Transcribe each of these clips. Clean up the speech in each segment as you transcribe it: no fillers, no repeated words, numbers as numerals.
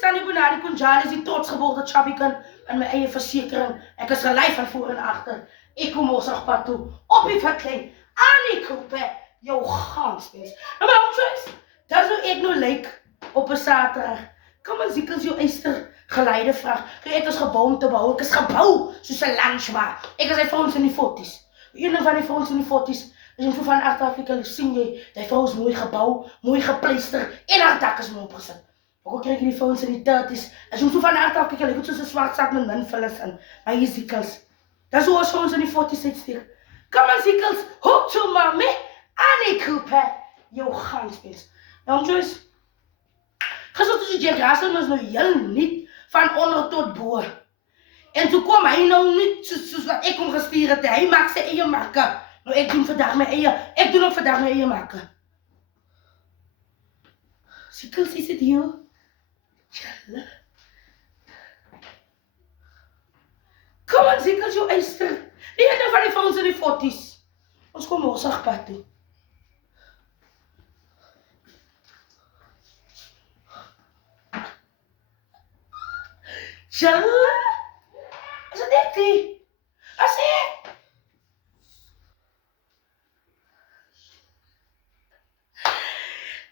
Sunny Bonani Kunjani is die trots geworden chubby kan in my eie versekering. Ek is gelei van voor en agter. Ek kom Mosselbaai toe op die verklein. Annie Cooper, jou gansmens. Nou maar ons dis hoe ek nou lyk op 'n Saterdag. Kom ons siekels jou eister geleide vraag. Ek is gebou om te bou. Ek is gebou soos 'n lunchbar. Ek is hy vrouens in die 40's. Een van die vrouens in die 40's. As jy so van Afrika sien jy, die vrou is mooi gebou, mooi gepleister en haar dak is mooi opgesit. Ook krijg je die vrouwen in die 30's. Als je hem zo van aard af kijkt, lijkt het zo'n zwart zak met minvullers in. Maar hier ziekels. Dat is hoe als vrouwen in die 40's uitsteken. Kom maar ziekels, hoek toe maar mee. Annie Cooper. Jou gangspeels. Nou Joyce. Gezond is Jack Russell is nou heel niet van onder tot boven. En toen kwam hij nou niet zoals wat ik hem gestuurd had. Hij maakt zijn eigen maken. Nou ik doe vandaag mijn eigen. Ik doe ook vandaag mijn eigen maken. Ziekels, is het hier? Jelle. Kom aan, ziekels jou eister. Die ene van die vrouens in die 40's. Ons kom Mosselbaai toe. Jelle. Is het ek die? As ek?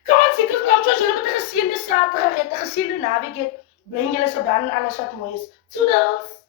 Kom aan, ziekels, nou soos julle met 'n geseënde Saterdag het, 'n geseënde naweek het. Breng julle so dan alles wat mooi is. Toedels!